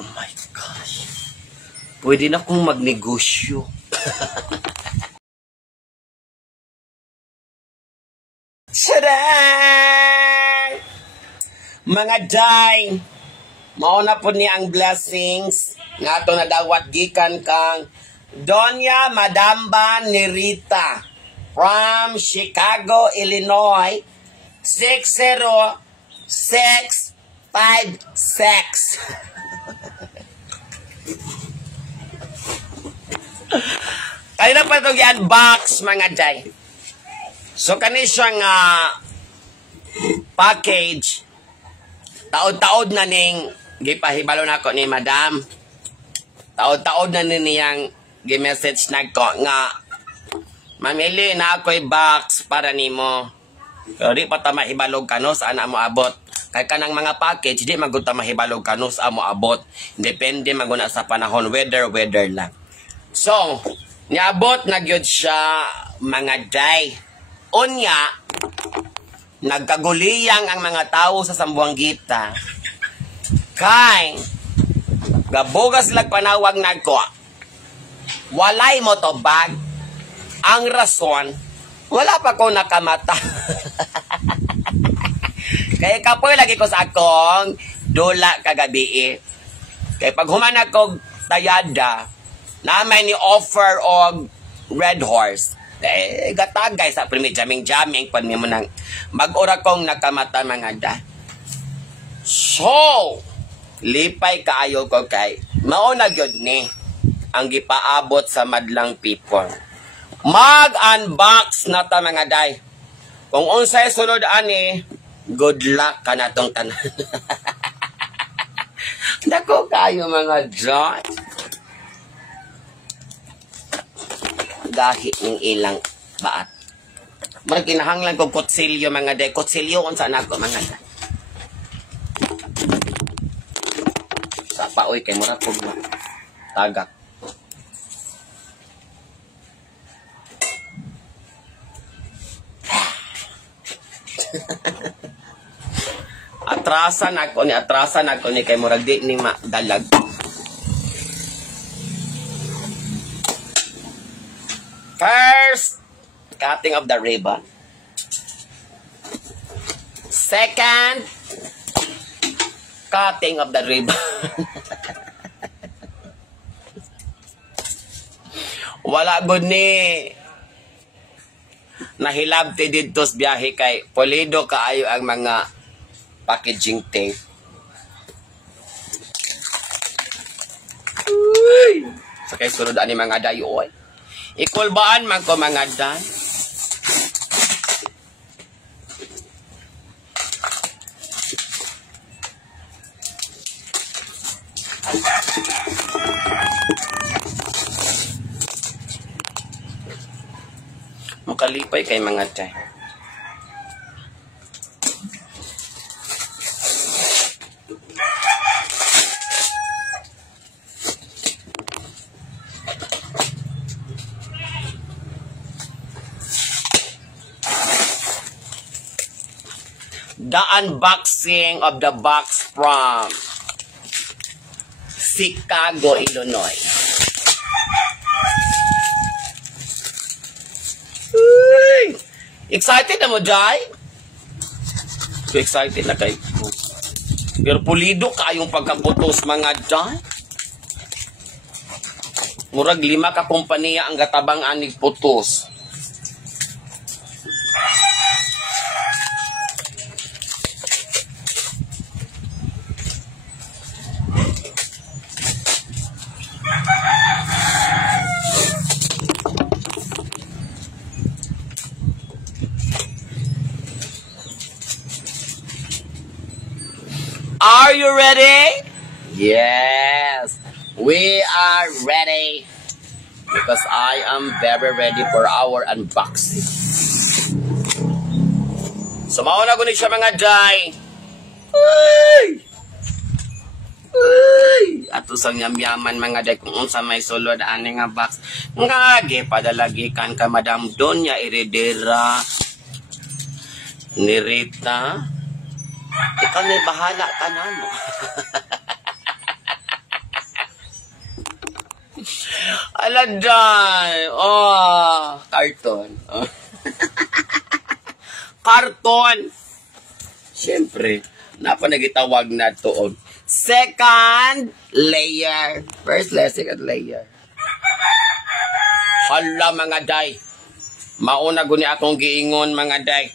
Oh my gosh. Pwede na akong magnegosyo. Tadaan! Mga day, mauna po ni ang blessings nga ito nadawat gikan kang Doña Madamba Nerita from Chicago, Illinois, 60656. Kanina pa itong i-unbox, mga day. So, kani siyang package. Taod-taod na ning gipahibalo na ko ni Madam. Taod-taod na niyang gi-message na ko nga mamili na ako'y box para nimo. Pero di pa ta mahibalog kano saan mo abot. Kaya kanang mga package, di magunta mahibalog kano saan mo abot. Depende maguna sa panahon, weather lang. So, niabot na gyud siya mga day. Unya, nagkaguliyang ang mga tao sa Sambuanguita. Kay, gabugas lag panawag nagko. Walay mo to bag. Ang rason, wala pa ko nakamata. Kaya kapoy lagi ko sa akong dula kagabi. Kaya pag humanag ko tayada, naman ni offer og Red Horse. Gatagay sa primi jaming-jaming pag mo nang mag-ura kong nakamata mga da. So, lipay kaayo ko kay mauna gyud ni ang gipaabot sa madlang people. Mag-unbox na ta mga day. Kung unsay sulod ani, good luck ka na tong tanan. Dako kayo mga day. Gahi ng ilang baat. Marag kinahanglan kong kutsilyo mga day. Kutsilyo kung saan ako mga day. Sa paoy kay mura po na. Tagak. atrasan ako ni kay murag di ni madalag. First, cutting of the ribbon. Second, cutting of the ribbon. Wala gud ni nahilabti dito sa biyahe kay polido kaayo ang mga packaging tape. Uy! Sakay sunod ani mga dayoy. Ikulbaan man ko mga dan. Makalipay kay mga day. The unboxing of the box from Chicago, Illinois. Uy! Excited na mo, Jai? So excited na kayo. Pero pulido kayong pagkaputos, mga Jai. Murag 5 ka kompanya ang gatabang anig putos. Are you ready? Yes, we are ready because I am very ready for our unboxing. So mauna ko ni siya mga day. Uy! Uy! Ato sang yamyaman mga day kung unsa may sulod ani nga box. Ngage padalagikan ka Madam Doña Heredera Nerita. Ikaw na bahala ka na mo. Aladay. Oh, karton. Oh. Karton. Siyempre, napanagitawag na to. Second layer. First layer, second layer. Hala mga day. Mauna guni akong giingon mga day.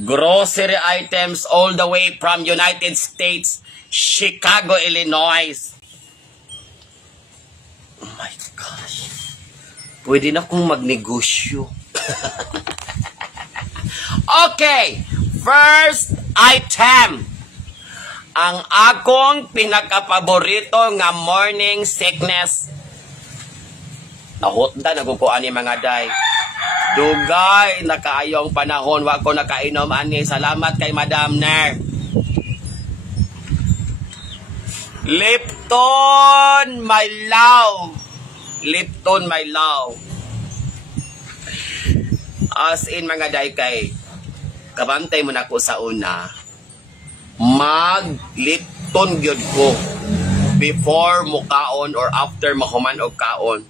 Grocery items all the way from United States, Chicago, Illinois. Oh my gosh. Pwede na kong magnegosyo. Okay. First item. Ang akong pinakapaborito nga morning sickness. Nahutda, nagukuan ni mga day. Dugay, nakaayong panahon, wag ko nakainom ani. Salamat kay Madam Ner. Lipton, my love. Lipton, my love. As in mga day kay, kabantay mo na ko sa una, mag-Lipton gyud ko before mo kaon or after mahuman og kaon.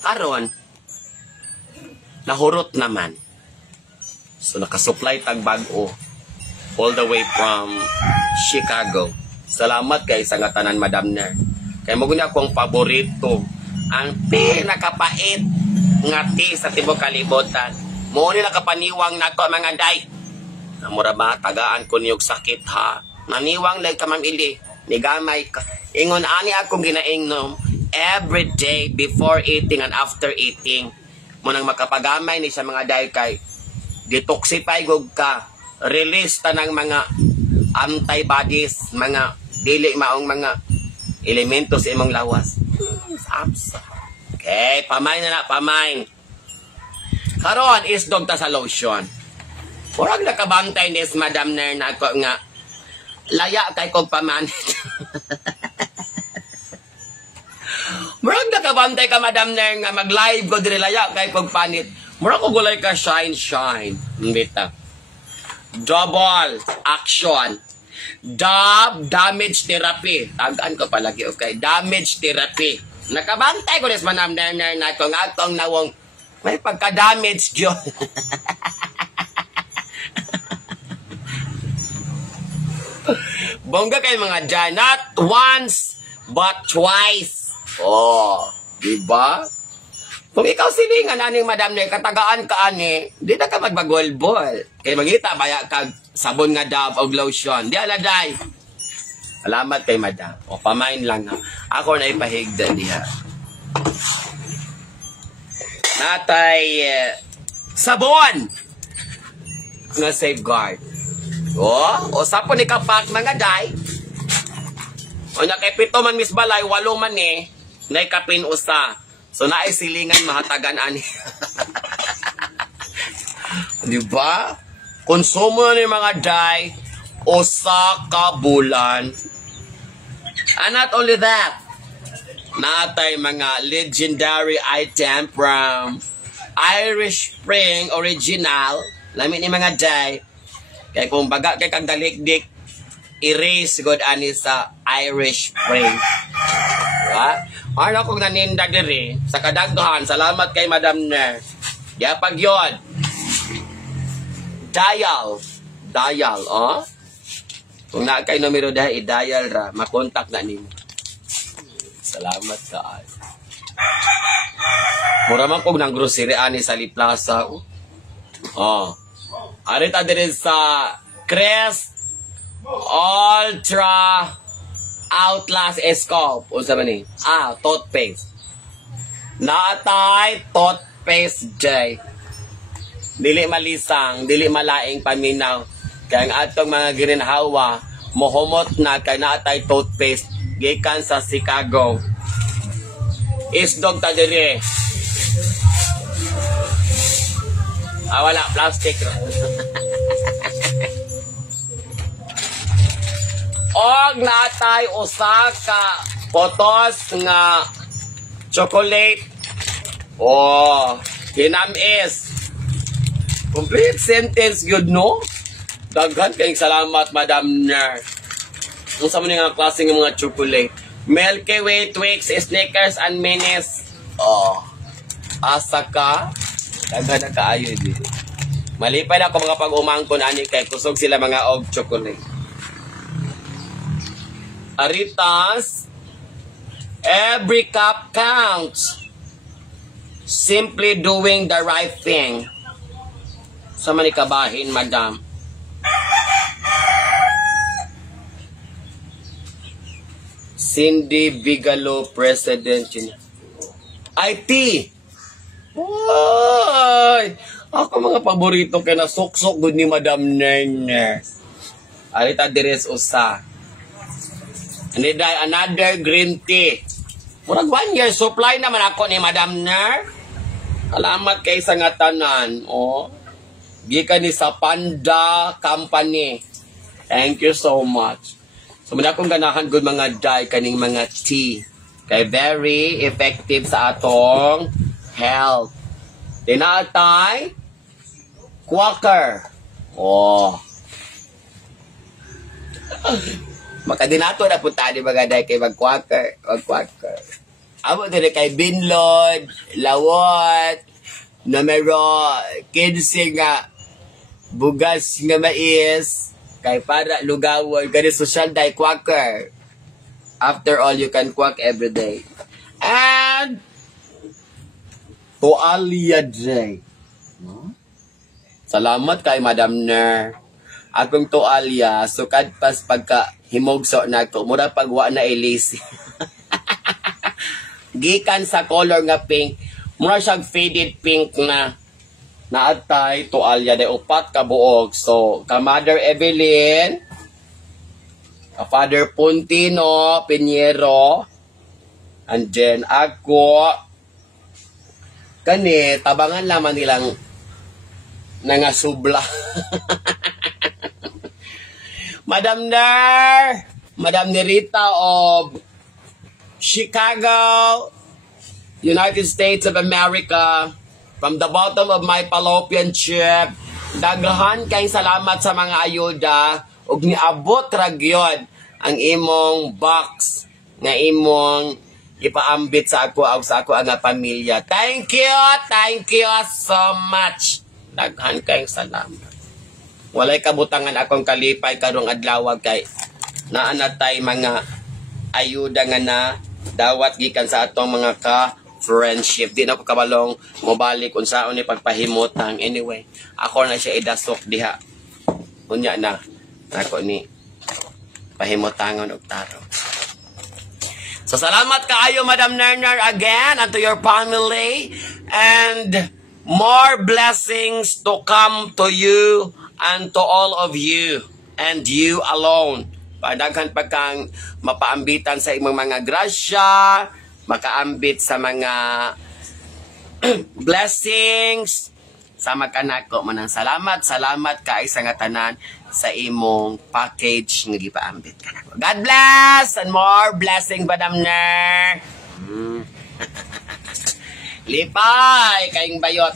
Karon, nahurot naman. So, nakasupply tag bag-o all the way from Chicago. Salamat kay sa nga tanan, Madam Ner. Kaya maguni akong paborito. Ang pinakapait nga tea sa tibok kalibutan. Muna na kapaniwang na to, mga day. Namura ba, tagaan ko niyog sakit, ha? Naniwang lang ka, Ma'am Ili. Nigamay ka. Ingon, ani akong ginaingnom every day before eating and after eating. Munang makapagamay ni sa mga day kay detoxify gog ka. Release ta ng mga antibodies, mga dili maong mga elemento sa imong lawas. Okay, pamain na pamain. Karon is dog ta sa lotion. Murag nakabantay ni Madam Ner na ako nga laya kay kog pamanit. Murag nakabantay ka, Madam Ner, nga mag-live ko diri laya kay kog panit. Murag ko gulay ka shine. Mbita. Double action. Damage therapy. Tagaan ko palagi, okay? Damage therapy. Nakabantay ko ni Madam Ner na ako nga atong nawong may pagka-damage yun. Bongga kay mga dyan. Not once, but twice. Oh, diba? Kung ikaw silingan aning Madam Ner, katagaan ka ani, di na ka magbagolbol. Kaya magita, baya kag sabon nga dab o lotion. Di aladay. Salamat kay Madam. O, pamain lang ha. Ako na ipahigda diha. Natay sabon nga safeguard. O sapo ni kapak mga day. O kay pito man Miss Balay, 8 man na ikapin usa. So naay silingan mahatagan ani. Di ba? Konsumo ni mga day usa ka bulan. And not only that, natay mga legendary item from Irish Spring Original. Lami ni mga day. Kaya kung baga kay kag dalikdik, erase god ani sa Irish Spring. Diba? Ano kung naninda diri sa kadaghan, salamat kay Madam Ner. Yapag yun. Dial, oh. Kung na kay numero dahil, i-dial ra, makontak na nimo. Salamat ka. Mura man kong nang grocery ani sa Liplaza. Oh. Arita diri sa Crest Ultra Outlast Scope. Unsa man ni? Toothpaste. Naatay toothpaste jay. Dili malisang, dili malaing paminaw. Kaya ang atong mga girinhawa, mohomot na kay naatay toothpaste gikan sa Chicago. Isdog ta diri. Wala, plastic. Og natay Osaka potos nga chocolate. Kinamis. Complete sentence good no? Daghan kayong salamat Madam Ner. Kung sa mga klase ng mga chocolate. Milky Way, Twix, Snickers, and Minis. Oh. Asa ka? Daga na kaayo din. Malipay na ako mga pag-umangkon ani kay kusog sila mga og chocolate. Aritas, every cup counts. Simply doing the right thing. Sa manikabahin, madam. Cindy Bigalo, President. IT. Ay, ako mga paborito kay na sok-sok good ni Madam Nene. Alita Dires Usa. And then another green tea. Murag 1 year supply naman ako ni Madam Ner. Salamat kay sa nga tanan. Oh. Gikan ni sa Panda Company. Thank you so much. So, muna akong ganahan good mga dye kaning mga tea. Kay very effective sa atong health. Tinatay, Quaker. Oh. Makadinato na punta ni mga dye kay mag-Quaker. Mag-Quaker. Amo din kay Binlod, Lawot, numero 15 nga, bugas nga mais, kay para lugawon, kani social dye Quaker. After all, you can quack every day. And Tualia Day. Salamat kay Madam Ner. Akong tualya, sukad pas pagka himugso na ko. Mura pagwa na ilisi. Gikan sa color nga pink. Mura siyang faded pink na naatay tualya de upat ka buog. So, ka Mother Evelyn, ka Father Puntino Piñero, and then ako, kani, tabangan lamang nilang nangasubla. Madam Ner, Madam Nerita of Chicago, United States of America, from the bottom of my fallopian tube, daghan kay salamat sa mga ayuda ug niabot ra gyud ang imong box nga imong ipaambit sa ako o sa ako ang pamilya. Thank you so much. Daghan kay salamat. Walay kabutangan akong kalipay karong adlaw kay naanatay mga ayuda nga na dawat gikan sa atong mga friendship. Di na ko kabalong mobalik unsaon ni pagpahimutang. Anyway, ako na siya idasok diha. Unya na ako ni pahimutangon og taro. So salamat kaayo Madam Nerner again and to your family, and more blessings to come to you and to all of you and you alone. Padaghan pa kang mapaambitan sa imong mga grasya, makaambit sa mga blessings. Sama ka nako manang salamat kay sa nga tanan sa imong package nga gipaambit ka nako. God bless and more blessing Madam Ner. Lipay kayong bayot.